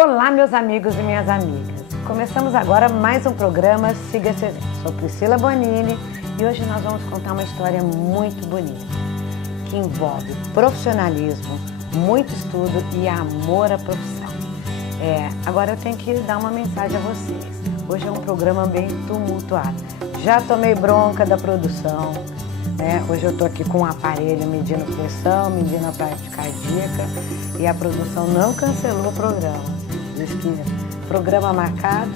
Olá, meus amigos e minhas amigas. Começamos agora mais um programa Siga Seu Exemplo. Sou Priscila Bonini e hoje nós vamos contar uma história muito bonita que envolve profissionalismo, muito estudo e amor à profissão. Agora eu tenho que dar uma mensagem a vocês. Hoje é um programa bem tumultuado. Já tomei bronca da produção, né? Hoje eu estou aqui com um aparelho medindo pressão, medindo a parte cardíaca e a produção não cancelou o programa. Diz que programa marcado,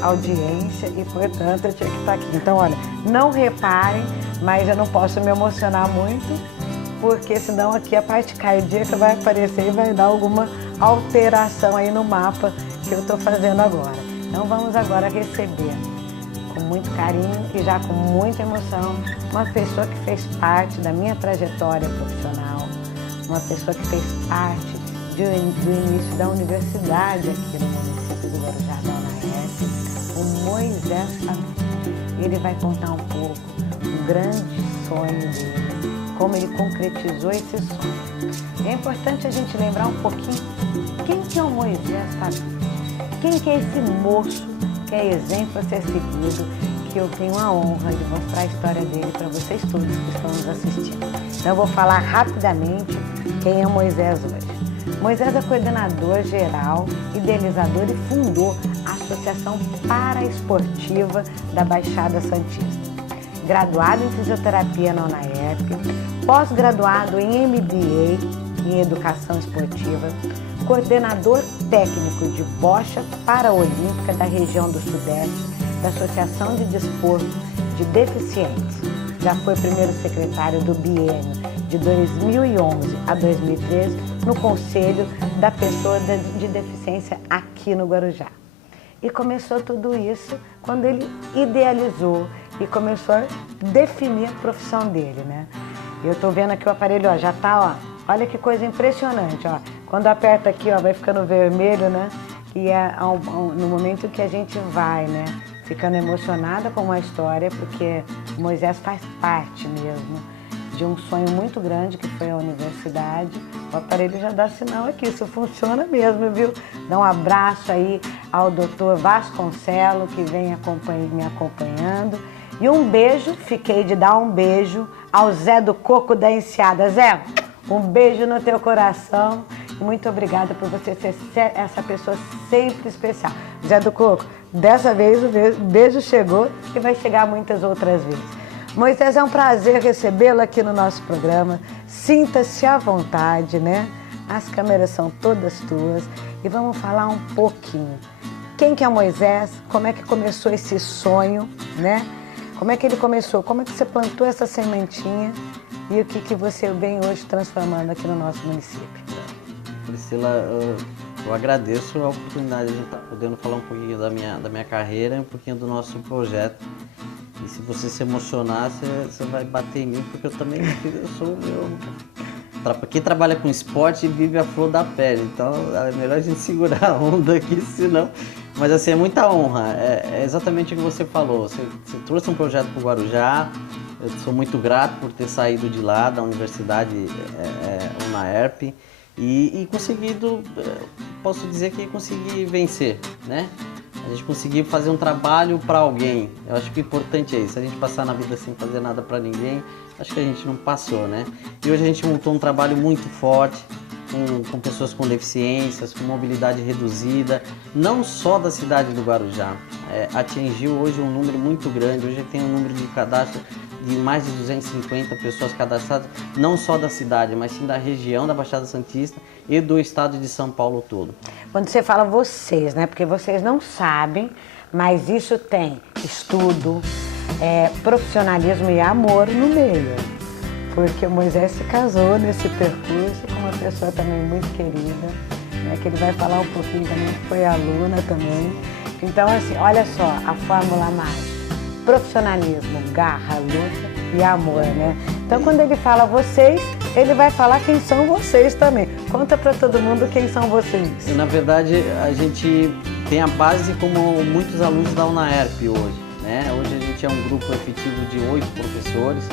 audiência e, portanto, eu tinha que estar aqui. Então, olha, não reparem, mas eu não posso me emocionar muito, porque senão aqui a parte cardíaca vai aparecer e vai dar alguma alteração aí no mapa que eu estou fazendo agora. Então, vamos agora receber com muito carinho e já com muita emoção uma pessoa que fez parte da minha trajetória profissional, uma pessoa que fez parte do início da universidade aqui no município do Guarujá, da UNAERP, o Moisés Fabril. Ele vai contar um pouco um grande sonho dele, como ele concretizou esse sonho. É importante a gente lembrar um pouquinho quem que é o Moisés Fabril, quem que é esse moço que é exemplo a ser seguido, que eu tenho a honra de mostrar a história dele para vocês todos que estão nos assistindo. Então eu vou falar rapidamente quem é o Moisés hoje. Moisés é coordenador geral, idealizador e fundou a Associação Paraesportiva da Baixada Santista. Graduado em fisioterapia na UNAERP, pós-graduado em MBA em Educação Esportiva, coordenador técnico de bocha paraolímpica da região do Sudeste da Associação de Desporto de Deficientes. Já foi primeiro secretário do biênio de 2011 a 2013 no Conselho da Pessoa de Deficiência aqui no Guarujá. E começou tudo isso quando ele idealizou e começou a definir a profissão dele, né? Eu tô vendo aqui o aparelho, ó, já tá, ó. Olha que coisa impressionante, ó. Quando aperta aqui, ó, vai ficando vermelho, né? E é no momento que a gente vai, né? Ficando emocionada com uma história, porque Moisés faz parte mesmo de um sonho muito grande que foi a universidade. O aparelho já dá sinal aqui, isso funciona mesmo, viu? Dá um abraço aí ao doutor Vasconcelo, que vem me acompanhando. E um beijo, fiquei de dar um beijo ao Zé do Coco da Enseada. Zé, um beijo no teu coração. Muito obrigada por você ser essa pessoa sempre especial. Zé do Coco, dessa vez o beijo chegou e vai chegar muitas outras vezes. Moisés, é um prazer recebê-lo aqui no nosso programa. Sinta-se à vontade, né? As câmeras são todas tuas e vamos falar um pouquinho. Quem que é o Moisés? Como é que começou esse sonho, né? Como é que ele começou? Como é que você plantou essa sementinha e o que você vem hoje transformando aqui no nosso município? Priscila, eu agradeço a oportunidade de estar podendo falar um pouquinho da minha carreira e um pouquinho do nosso projeto. E se você se emocionar, você vai bater em mim, porque eu também quem trabalha com esporte vive a flor da pele, então é melhor a gente segurar a onda aqui, senão... Mas assim, é muita honra, é exatamente o que você falou, você trouxe um projeto para o Guarujá, eu sou muito grato por ter saído de lá, da Universidade UNAERP, e conseguido, posso dizer que consegui vencer, né? A gente conseguiu fazer um trabalho para alguém. Eu acho que o importante é isso. A gente passar na vida sem fazer nada para ninguém, acho que a gente não passou, né? E hoje a gente montou um trabalho muito forte com pessoas com deficiências, com mobilidade reduzida, não só da cidade do Guarujá. Atingiu hoje um número muito grande. Hoje tem um número de cadastro de mais de 250 pessoas cadastradas, não só da cidade, mas sim da região da Baixada Santista e do estado de São Paulo todo. Quando você fala vocês, né? Porque vocês não sabem, mas isso tem estudo, profissionalismo e amor no meio. Porque o Moisés se casou nesse percurso com uma pessoa também muito querida, né? Que ele vai falar um pouquinho também, que foi aluna também. Então, assim, olha só a fórmula mágica. Profissionalismo, garra, luta e amor, né? Então, quando ele fala vocês, ele vai falar quem são vocês também. Conta para todo mundo quem são vocês. Na verdade, a gente tem a base como muitos alunos da UNAERP hoje, né? Hoje a gente é um grupo efetivo de 8 professores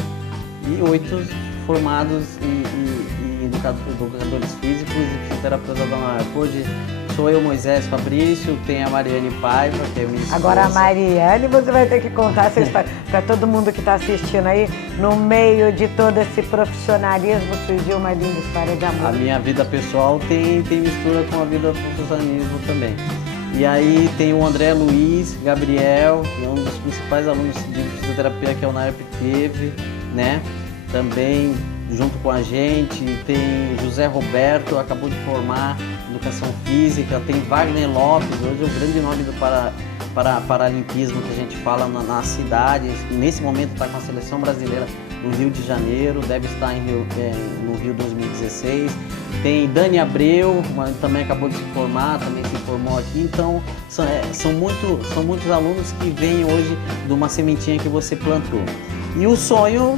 e 8 formados em educadores físicos e fisioterapeutas da UNARP. Hoje sou eu, Moisés Fabrício, tem a Mariane Paiva, que é minha esposa. Agora a Mariane, você vai ter que contar essa história para todo mundo que está assistindo aí. No meio de todo esse profissionalismo surgiu uma linda história de amor. A minha vida pessoal tem mistura com a vida profissionalismo também. E aí tem o André Luiz Gabriel, que é um dos principais alunos de fisioterapia que a UNARP teve, né? Também junto com a gente, tem José Roberto, acabou de formar Educação Física, tem Wagner Lopes, hoje é o grande nome do paralimpismo que a gente fala na cidade, nesse momento está com a seleção brasileira no Rio de Janeiro, deve estar no Rio 2016. Tem Dani Abreu, também acabou de se formar, também se formou aqui, então são muitos alunos que vêm hoje de uma sementinha que você plantou. E o sonho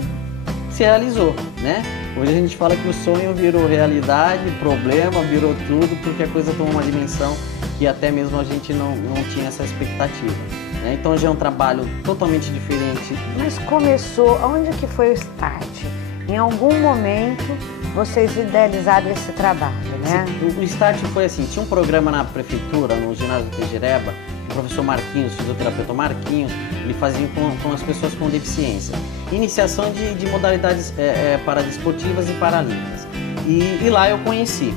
se realizou, né? Hoje a gente fala que o sonho virou realidade, problema, virou tudo, porque a coisa tomou uma dimensão que até mesmo a gente não tinha essa expectativa, né? Então já é um trabalho totalmente diferente. Mas começou, onde que foi o start? Em algum momento vocês idealizaram esse trabalho, né? O start foi assim, tinha um programa na prefeitura, no ginásio Tejereba, o professor Marquinhos, fisioterapeuta Marquinhos, ele fazia com as pessoas com deficiência. Iniciação de modalidades paradesportivas e paralímpicas. E lá eu conheci.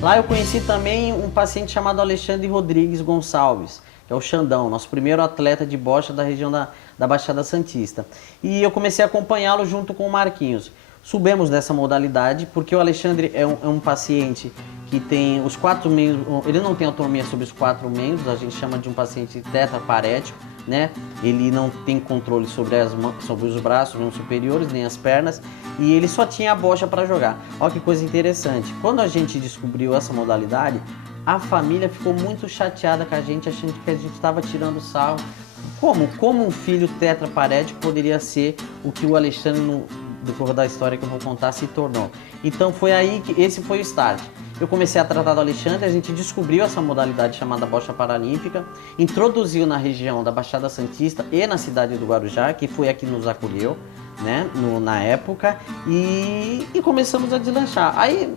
Lá eu conheci também um paciente chamado Alexandre Rodrigues Gonçalves, que é o Xandão, nosso primeiro atleta de bocha da região da Baixada Santista. E eu comecei a acompanhá-lo junto com o Marquinhos. Subimos dessa modalidade porque o Alexandre é um paciente que tem os 4 membros, ele não tem autonomia sobre os 4 membros, a gente chama de um paciente tetraparético, né? Ele não tem controle sobre os braços, nem os superiores, nem as pernas, e ele só tinha a bocha para jogar. Olha que coisa interessante, quando a gente descobriu essa modalidade, a família ficou muito chateada com a gente, achando que a gente estava tirando sarro. Como um filho tetraparético poderia ser o que o Alexandre, no decorrer da história que eu vou contar, se tornou? Então foi aí que esse foi o start. Eu comecei a tratar do Alexandre, a gente descobriu essa modalidade chamada bocha paralímpica, introduziu na região da Baixada Santista e na cidade do Guarujá, que foi a que nos acolheu, né, na época, e começamos a deslanchar. Aí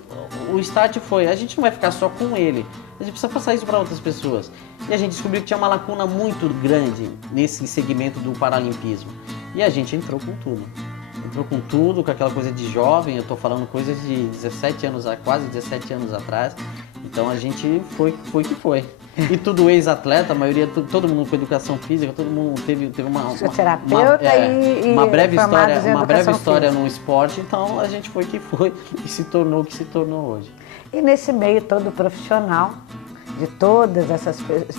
o start foi, a gente não vai ficar só com ele, a gente precisa passar isso para outras pessoas. E a gente descobriu que tinha uma lacuna muito grande nesse segmento do paralimpismo. E a gente entrou com tudo. Entrou com tudo, com aquela coisa de jovem, eu estou falando coisas de 17 anos, quase 17 anos atrás. Então a gente foi que foi. E tudo ex-atleta, a maioria, todo mundo com educação física, todo mundo teve uma breve história no esporte, então a gente foi que foi e se tornou o que se tornou hoje. E nesse meio todo profissional, de todos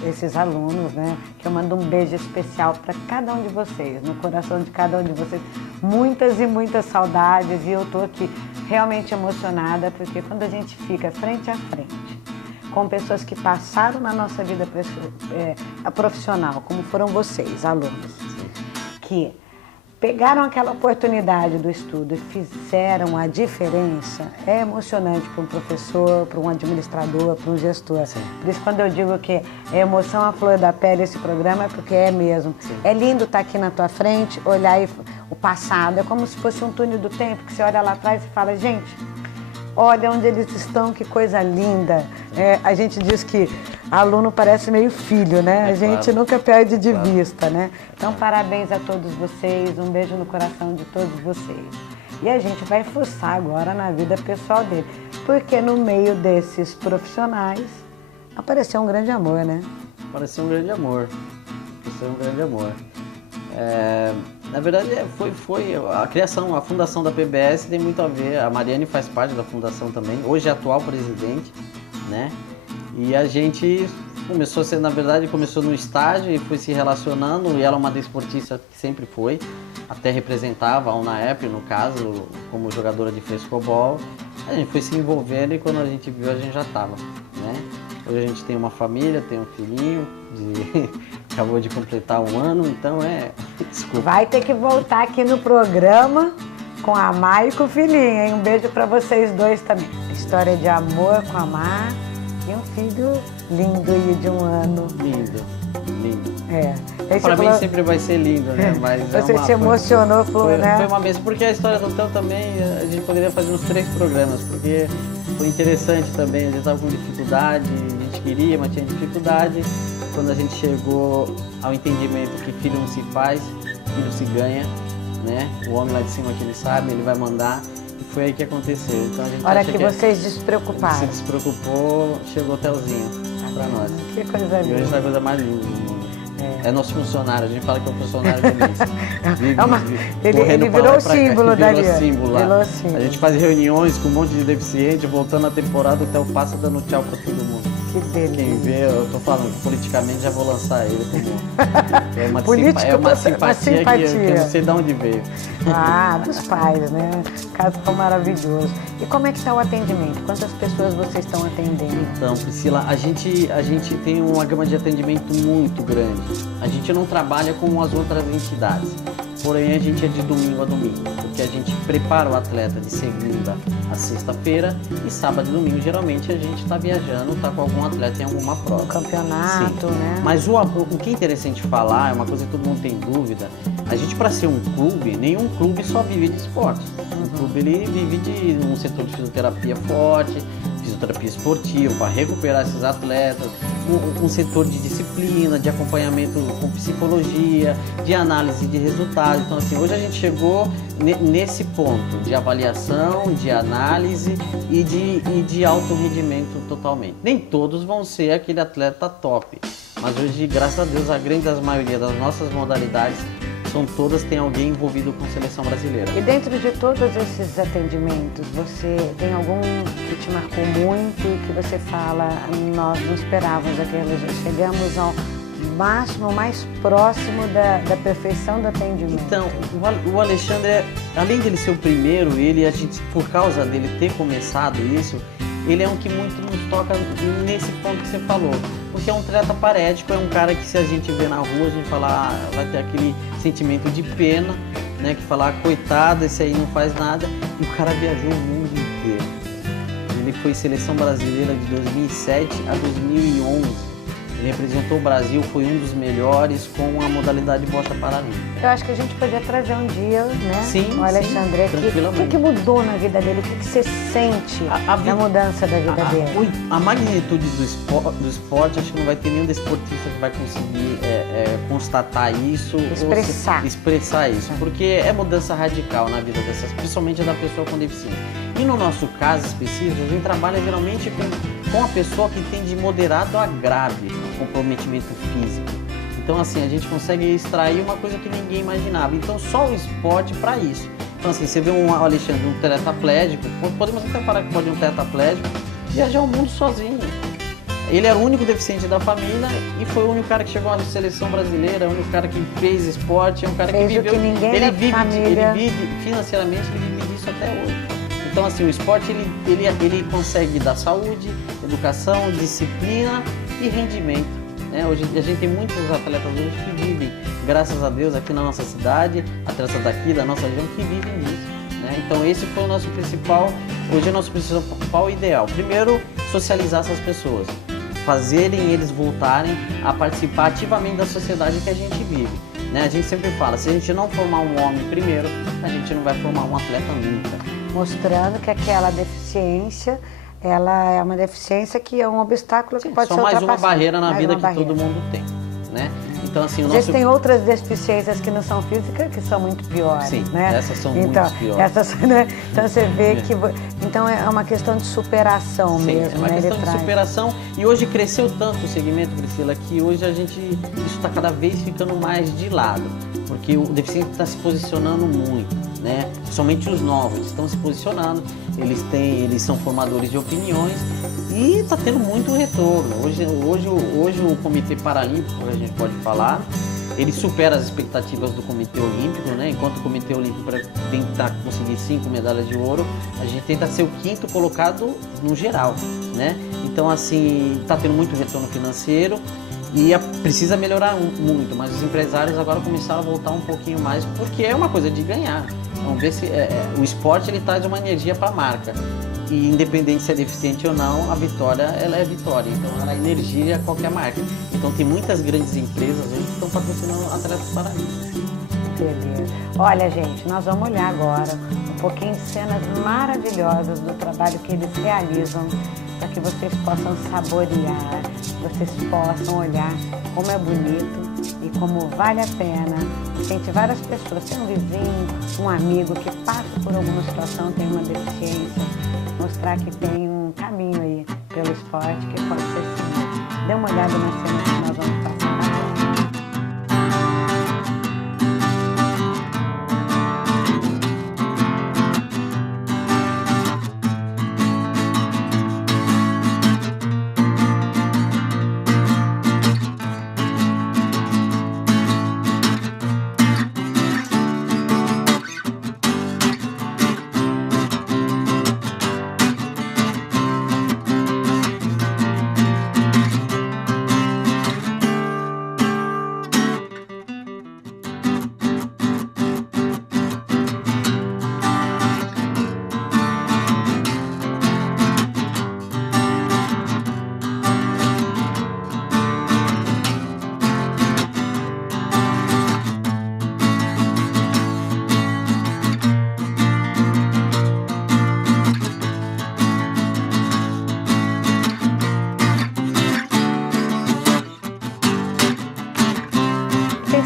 esses alunos, né, que eu mando um beijo especial para cada um de vocês, no coração de cada um de vocês, muitas e muitas saudades, e eu estou aqui realmente emocionada, porque quando a gente fica frente a frente com pessoas que passaram na nossa vida profissional, como foram vocês, alunos, que pegaram aquela oportunidade do estudo e fizeram a diferença, é emocionante para um professor, para um administrador, para um gestor. Sim. Por isso, quando eu digo que é emoção à flor da pele esse programa, é porque é mesmo. Sim. É lindo estar aqui na tua frente, olhar o passado, é como se fosse um túnel do tempo, que você olha lá atrás e fala, gente, olha onde eles estão, que coisa linda. A gente diz que aluno parece meio filho, né? A gente nunca perde de vista, né? Então, parabéns a todos vocês, um beijo no coração de todos vocês. E a gente vai fuçar agora na vida pessoal dele, porque no meio desses profissionais apareceu um grande amor, né? Apareceu um grande amor. Na verdade, foi a criação, a fundação da PBS tem muito a ver. A Mariane faz parte da fundação também, hoje é atual presidente, né? E a gente começou no estágio e foi se relacionando, e ela é uma desportista que sempre foi, até representava a UNAERP, no caso, como jogadora de frescobol. A gente foi se envolvendo e quando a gente viu, a gente já estava, né? Hoje a gente tem uma família, tem um filhinho, acabou de completar 1 ano, então desculpa. Vai ter que voltar aqui no programa com a Mar e com o filhinho, hein? Um beijo para vocês dois também. História de amor com a Mar E um filho lindo aí de 1 ano. Lindo, lindo. Aí Para mim falou, sempre vai ser lindo, né? Mas você se emocionou, falou, né? Foi uma vez, porque a história do hotel também, a gente poderia fazer uns 3 programas, porque foi interessante também, a gente estava com dificuldade, a gente queria, mas tinha dificuldade. Quando a gente chegou ao entendimento que filho não se faz, filho se ganha, né? O homem lá de cima que ele sabe, ele vai mandar. E foi aí que aconteceu. Então a gente Hora que vocês despreocuparam. se despreocupou, chegou o hotelzinho para nós. Que coisa E hoje linda. é a coisa mais linda do mundo. É nosso funcionário, a gente fala que é o funcionário feliz. Ele virou o símbolo dali. Virou símbolo lá. Virou símbolo. A gente faz reuniões com um monte de deficiente, voltando a temporada, o hotel passa dando tchau para todo mundo. Que delícia. Quem vê, eu tô falando, politicamente já vou lançar ele pro mundo. É uma, Político, uma simpatia que eu não sei de onde veio. Ah, dos pais, né? Casal maravilhoso. E como é que está o atendimento? Quantas pessoas vocês estão atendendo? Então, Priscila, a gente tem uma gama de atendimento muito grande. A gente não trabalha com as outras entidades. Porém, a gente é de domingo a domingo, porque a gente prepara o atleta de segunda a sexta-feira e sábado e domingo, geralmente, a gente está viajando, está com algum atleta em alguma prova. Um campeonato, né? Mas o que é interessante falar, é uma coisa que todo mundo tem dúvida, a gente, para ser um clube, nenhum clube só vive de esporte. O clube, ele vive de um setor de fisioterapia forte, fisioterapia esportiva, para recuperar esses atletas, um setor de disciplina, de acompanhamento com psicologia, de análise de resultados. Então, assim, hoje a gente chegou nesse ponto de avaliação, de análise e de alto rendimento totalmente. Nem todos vão ser aquele atleta top, mas hoje, graças a Deus, a grande maioria das nossas modalidades todas têm alguém envolvido com a seleção brasileira. E dentro de todos esses atendimentos, você tem algum que te marcou muito e que você fala, nós não esperávamos aquilo, chegamos ao máximo, mais próximo da perfeição do atendimento? Então, o Alexandre, além dele ser o primeiro, a gente, por causa dele ter começado isso, ele é um que muito nos toca nesse ponto que você falou. Porque é um atleta parético, é um cara que, se a gente vê na rua, a gente fala, vai ter aquele sentimento de pena, né? Que falar, coitado, esse aí não faz nada. E o cara viajou o mundo inteiro. Ele foi seleção brasileira de 2007 a 2011. Ele representou o Brasil, foi um dos melhores com a modalidade bocha paralímpica. Eu acho que a gente podia trazer um dia, né? Sim, o Alexandre aqui. O que mudou na vida dele? O que você sente na mudança da vida dele? A magnitude do esporte, acho que não vai ter nenhum desportista que vai conseguir constatar isso. Expressar isso. Porque é mudança radical na vida dessas, principalmente da pessoa com deficiência. E no nosso caso específico, a gente trabalha geralmente com a pessoa que tem de moderado a grave comprometimento físico. Então, assim, a gente consegue extrair uma coisa que ninguém imaginava. Então, só o esporte para isso. Então, assim, você vê um Alexandre, um tetraplégico, podemos até falar que pode um tetraplégico viajar o mundo sozinho. Ele era o único deficiente da família e foi o único cara que chegou à seleção brasileira, é o único cara que fez esporte, é um cara que viveu. Ele vive financeiramente, ele vive disso até hoje. Então, assim, o esporte, ele consegue dar saúde, educação, disciplina e rendimento, né? Hoje a gente tem muitos atletas hoje que vivem, graças a Deus, aqui na nossa cidade, atletas daqui, da nossa região, que vivem disso, né? Então, esse foi o nosso principal, hoje é o nosso principal ideal. Primeiro, socializar essas pessoas, fazerem eles voltarem a participar ativamente da sociedade que a gente vive, né? A gente sempre fala, se a gente não formar um homem primeiro, a gente não vai formar um atleta nunca. Mostrando que aquela deficiência, ela é uma deficiência que é um obstáculo que pode ser ultrapassado. Só mais uma barreira na vida que todo mundo tem, né? Então, assim, Tem outras deficiências que não são físicas, que são muito piores, sim, né? Essas são muito piores. Né? Então, você vê que... Então, é uma questão de superação mesmo, é uma questão de superação. E hoje cresceu tanto o segmento, Priscila, que hoje isso está cada vez ficando mais de lado. Porque o deficiente está se posicionando muito, né? Principalmente os novos estão se posicionando, eles são formadores de opiniões e está tendo muito retorno. Hoje o Comitê Paralímpico, a gente pode falar, ele supera as expectativas do Comitê Olímpico, né? Enquanto o Comitê Olímpico tenta conseguir 5 medalhas de ouro, a gente tenta ser o 5º colocado no geral, né? Então, assim, está tendo muito retorno financeiro. E precisa melhorar muito, mas os empresários agora começaram a voltar um pouquinho mais, porque é uma coisa de ganhar. Vamos ver se o esporte ele traz uma energia para a marca. E independente se é deficiente ou não, a vitória, ela é vitória. Então ela energia qualquer marca. Então tem muitas grandes empresas hoje que estão patrocinando atletas paralímpicos. Beleza. Olha, gente, nós vamos olhar agora um pouquinho de cenas maravilhosas do trabalho que eles realizam, para que vocês possam saborear, vocês possam olhar como é bonito e como vale a pena incentivar as pessoas. Tem um vizinho, um amigo que passa por alguma situação, tem uma deficiência, mostrar que tem um caminho aí pelo esporte que pode ser sim. Dê uma olhada na cena que nós vamos passar agora.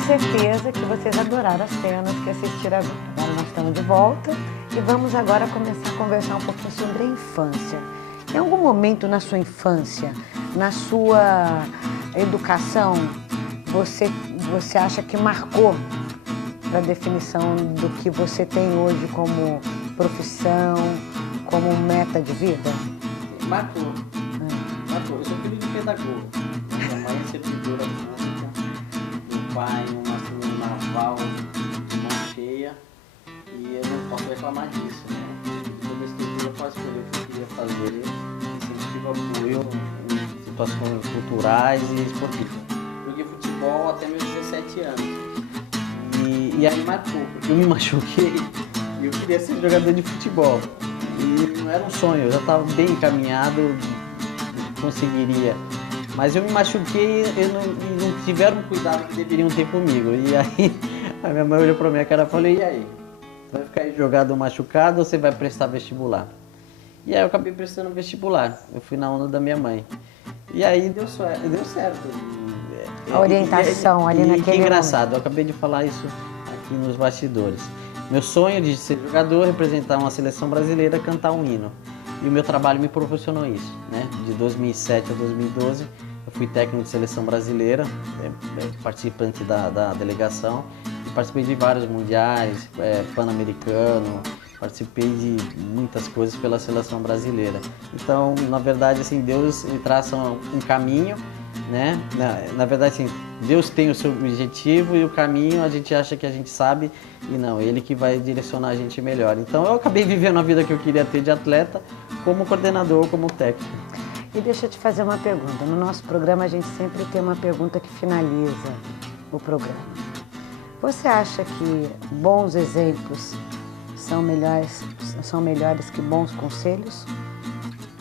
Certeza que vocês adoraram as cenas que assistiram agora. Agora nós estamos de volta e vamos agora começar a conversar um pouquinho sobre a infância. Em algum momento na sua infância, na sua educação, você acha que marcou para a definição do que você tem hoje como profissão, como meta de vida? Marcou. Marcou. Eu sou filho de pedagogo. Minha mãe é servidora pública, meu pai um naval, mão cheia, e eu não posso reclamar disso, né? Toda estrutura eu posso escolher o que eu queria fazer, sempre tive apoio em situações culturais e esportivas. Joguei futebol até meus 17 anos. E aí marcou, porque eu me machuquei e eu queria ser jogador de futebol. E não era um sonho, eu já estava bem encaminhado, conseguiria. Mas eu me machuquei e não tiveram o cuidado que deveriam ter comigo. E aí a minha mãe olhou pra minha cara e falou, e aí? Você vai ficar aí jogado machucado ou você vai prestar vestibular? E aí eu acabei prestando vestibular, eu fui na onda da minha mãe. E aí deu certo. A orientação ali naquele que engraçado, eu acabei de falar isso aqui nos bastidores. Meu sonho de ser jogador, representar uma seleção brasileira, cantar um hino. E o meu trabalho me proporcionou isso, né? De 2007 a 2012, eu fui técnico de seleção brasileira, participante da delegação, e participei de vários mundiais, pan-americano, participei de muitas coisas pela seleção brasileira. Então, na verdade, assim, Deus me traça um caminho, né? Na verdade, assim, Deus tem o seu objetivo e o caminho a gente acha que a gente sabe e não, Ele que vai direcionar a gente melhor. Então eu acabei vivendo a vida que eu queria ter de atleta como coordenador, como técnico. E deixa eu te fazer uma pergunta. No nosso programa a gente sempre tem uma pergunta que finaliza o programa. Você acha que bons exemplos são melhores que bons conselhos?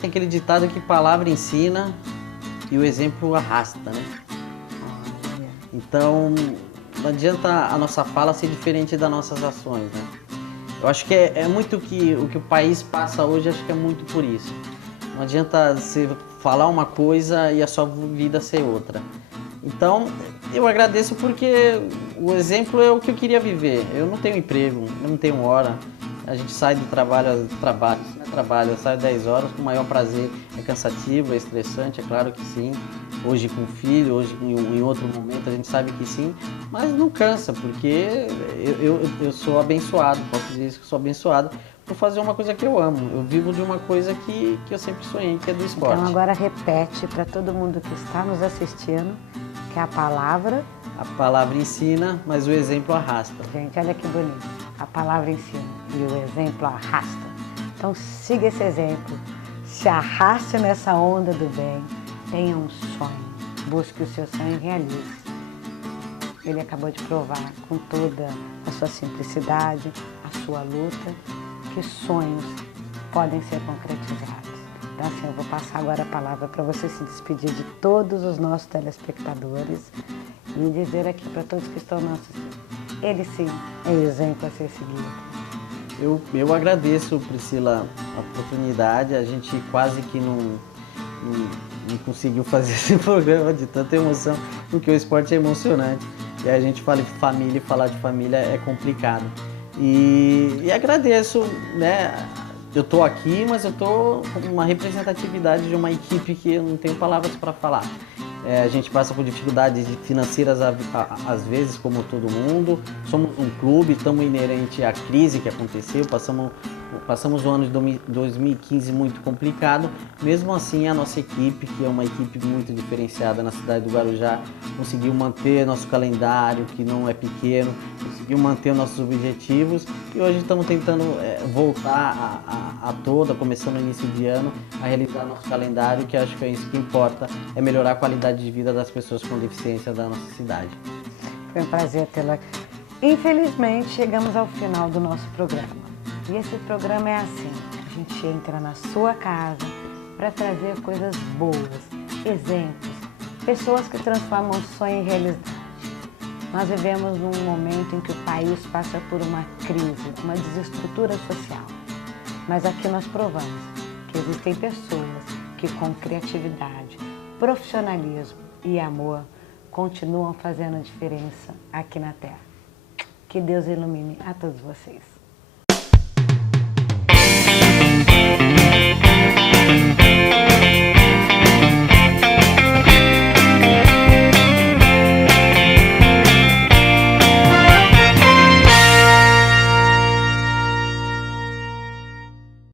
Tem aquele ditado que palavra ensina e o exemplo arrasta, né? Então, não adianta a nossa fala ser diferente das nossas ações, né? Eu acho que é muito o que o país passa hoje, acho que é muito por isso. Não adianta você falar uma coisa e a sua vida ser outra. Então, eu agradeço porque o exemplo é o que eu queria viver. Eu não tenho emprego, eu não tenho hora. A gente sai do trabalho, isso não é trabalho, eu saio 10 horas com o maior prazer. É cansativo, é estressante, é claro que sim. Hoje com filho, hoje em outro momento a gente sabe que sim, mas não cansa, porque eu sou abençoado, posso dizer isso, que sou abençoado por fazer uma coisa que eu amo. Eu vivo de uma coisa que eu sempre sonhei, que é do esporte. Então agora repete para todo mundo que está nos assistindo que a palavra... A palavra ensina, mas o exemplo arrasta. Gente, olha que bonito. A palavra ensina e o exemplo arrasta. Então siga esse exemplo, se arraste nessa onda do bem, tenha um sonho, busque o seu sonho e realize. Ele acabou de provar com toda a sua simplicidade, a sua luta, que sonhos podem ser concretizados. Então, assim, eu vou passar agora a palavra para você se despedir de todos os nossos telespectadores e dizer aqui para todos que estão nos assistindo, ele sim é exemplo a ser seguido. Eu agradeço, Priscila, a oportunidade. A gente quase que não conseguiu fazer esse programa de tanta emoção, porque o esporte é emocionante. E a gente fala de família e falar de família é complicado. E agradeço, né? Eu estou aqui, mas eu estou com uma representatividade de uma equipe que eu não tenho palavras para falar. A gente passa por dificuldades financeiras às vezes, como todo mundo. Somos um clube, estamos inerente à crise que aconteceu, passamos o ano de 2015 muito complicado. Mesmo assim, a nossa equipe, que é uma equipe muito diferenciada na cidade do Guarujá, conseguiu manter nosso calendário, que não é pequeno, conseguiu manter nossos objetivos, e hoje estamos tentando voltar a toda, começando no início de ano, a realizar nosso calendário, que acho que é isso que importa, é melhorar a qualidade de vida das pessoas com deficiência da nossa cidade. Foi um prazer tê-la aqui. Infelizmente, chegamos ao final do nosso programa. E esse programa é assim, a gente entra na sua casa para trazer coisas boas, exemplos, pessoas que transformam o sonho em realidade. Nós vivemos num momento em que o país passa por uma crise, uma desestrutura social. Mas aqui nós provamos que existem pessoas que com criatividade, profissionalismo e amor continuam fazendo a diferença aqui na Terra. Que Deus ilumine a todos vocês.